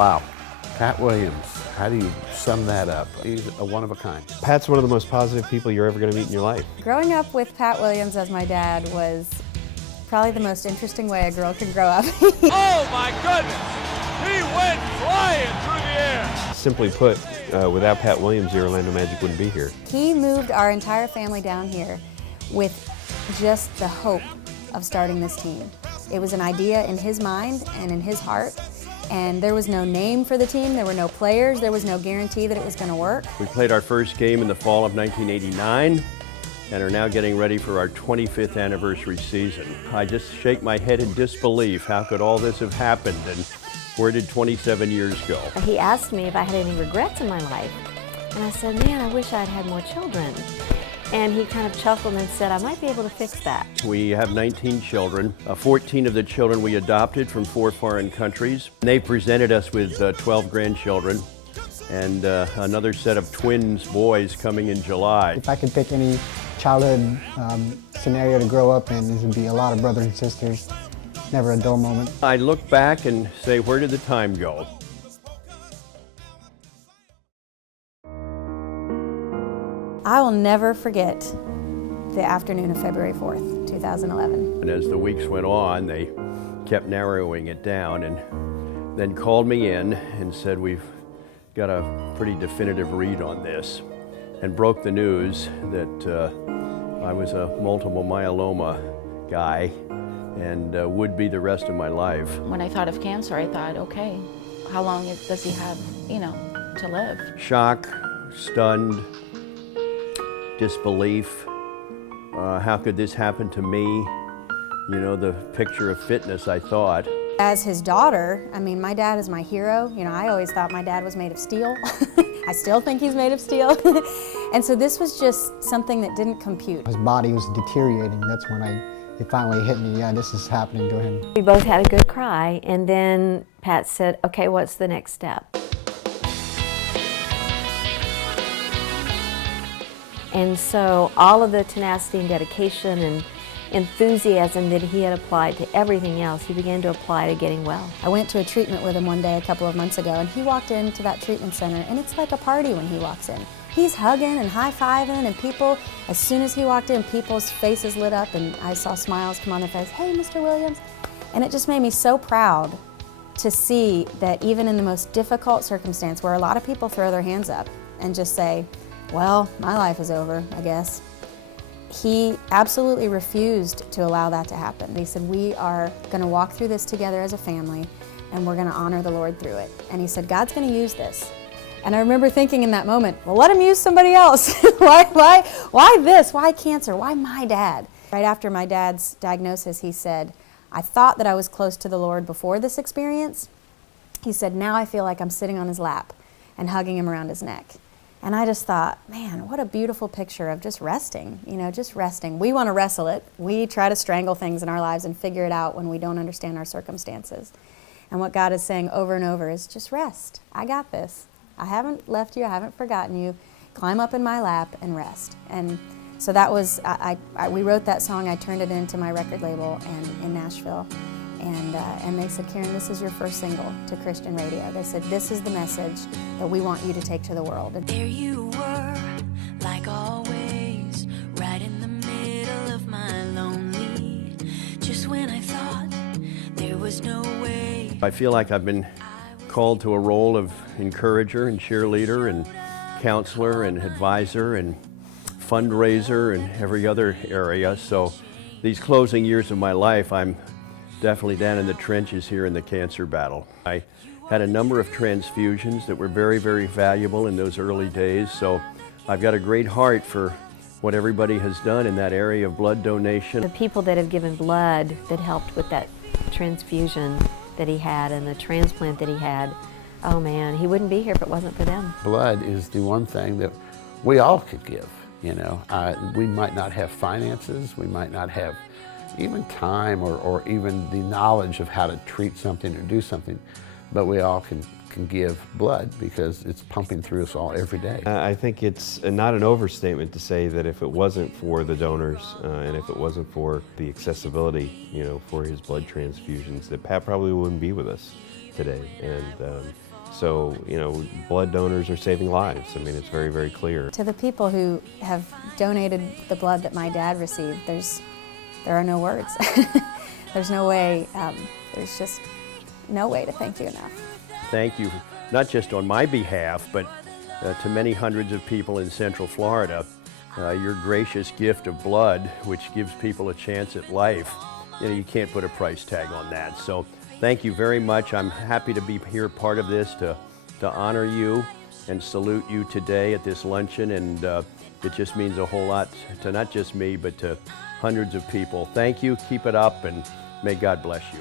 Wow. Pat Williams, how do you sum that up? He's a one of a kind. Pat's one of the most positive people you're ever going to meet in your life. Growing up with Pat Williams as my dad was probably the most interesting way a girl can grow up. Oh my goodness! He went flying through the air! Simply put, without Pat Williams, the Orlando Magic wouldn't be here. He moved our entire family down here with just the hope of starting this team. It was an idea in his mind and in his heart, and there was no name for the team, there were no players, there was no guarantee that it was going to work. We played our first game in the fall of 1989 and are now getting ready for our 25th anniversary season. I just shake my head in disbelief. How could all this have happened, and where did 27 years go? He asked me if I had any regrets in my life, and I said, man, I wish I'd had more children. And he kind of chuckled and said, I might be able to fix that. We have 19 children. 14 of the children we adopted from 4 foreign countries. They presented us with 12 grandchildren and another set of twins boys coming in July. If I could pick any childhood scenario to grow up in, this would be a lot of brothers and sisters. Never a dull moment. I look back and say, where did the time go? I will never forget the afternoon of February 4th, 2011. And as the weeks went on, they kept narrowing it down and then called me in and said, we've got a pretty definitive read on this, and broke the news that I was a multiple myeloma guy and would be the rest of my life. When I thought of cancer, I thought, okay, how long does he have, to live? Shock, stunned, disbelief. How could this happen to me? The picture of fitness, I thought. As his daughter, my dad is my hero. I always thought my dad was made of steel. I still think he's made of steel. And so this was just something that didn't compute. His body was deteriorating. That's when it finally hit me, yeah, this is happening to him. We both had a good cry, and then Pat said, okay, what's the next step? And so all of the tenacity and dedication and enthusiasm that he had applied to everything else, he began to apply to getting well. I went to a treatment with him one day a couple of months ago, and he walked into that treatment center, and it's like a party when he walks in. He's hugging and high-fiving, and people, as soon as he walked in, people's faces lit up, and I saw smiles come on their face. Hey, Mr. Williams. And it just made me so proud to see that even in the most difficult circumstance, where a lot of people throw their hands up and just say, well, my life is over, I guess. He absolutely refused to allow that to happen. He said, we are going to walk through this together as a family, and we're going to honor the Lord through it. And he said, God's going to use this. And I remember thinking in that moment, well, let him use somebody else. Why this? Why cancer? Why my dad? Right after my dad's diagnosis, he said, I thought that I was close to the Lord before this experience. He said, now I feel like I'm sitting on his lap and hugging him around his neck. And I just thought, man, what a beautiful picture of just resting, just resting. We want to wrestle it. We try to strangle things in our lives and figure it out when we don't understand our circumstances. And what God is saying over and over is just rest. I got this. I haven't left you. I haven't forgotten you. Climb up in my lap and rest. And so that was, we wrote that song. I turned it into my record label in Nashville. And they said, Karen, this is your first single to Christian radio. They said, this is the message that we want you to take to the world. There you were, like always, right in the middle of my lonely, just when I thought there was no way. I feel like I've been called to a role of encourager and cheerleader and counselor and advisor and fundraiser and every other area. So these closing years of my life, I'm definitely down in the trenches here in the cancer battle. I had a number of transfusions that were very, very valuable in those early days, so I've got a great heart for what everybody has done in that area of blood donation. The people that have given blood that helped with that transfusion that he had and the transplant that he had, oh man, he wouldn't be here if it wasn't for them. Blood is the one thing that we all could give, We might not have finances, we might not have even time or even the knowledge of how to treat something or do something, but we all can give blood because it's pumping through us all every day. I think it's not an overstatement to say that if it wasn't for the donors and if it wasn't for the accessibility, for his blood transfusions, that Pat probably wouldn't be with us today. And So, you know, blood donors are saving lives. I mean, it's very, very clear. To the people who have donated the blood that my dad received, there are no words. There's no way, there's just no way to thank you enough. Thank you, not just on my behalf, but to many hundreds of people in Central Florida. Your gracious gift of blood, which gives people a chance at life, you know, you can't put a price tag on that. So thank you very much. I'm happy to be here, part of this, to honor you and salute you today at this luncheon. And it just means a whole lot to not just me, but to hundreds of people. Thank you, keep it up, and may God bless you.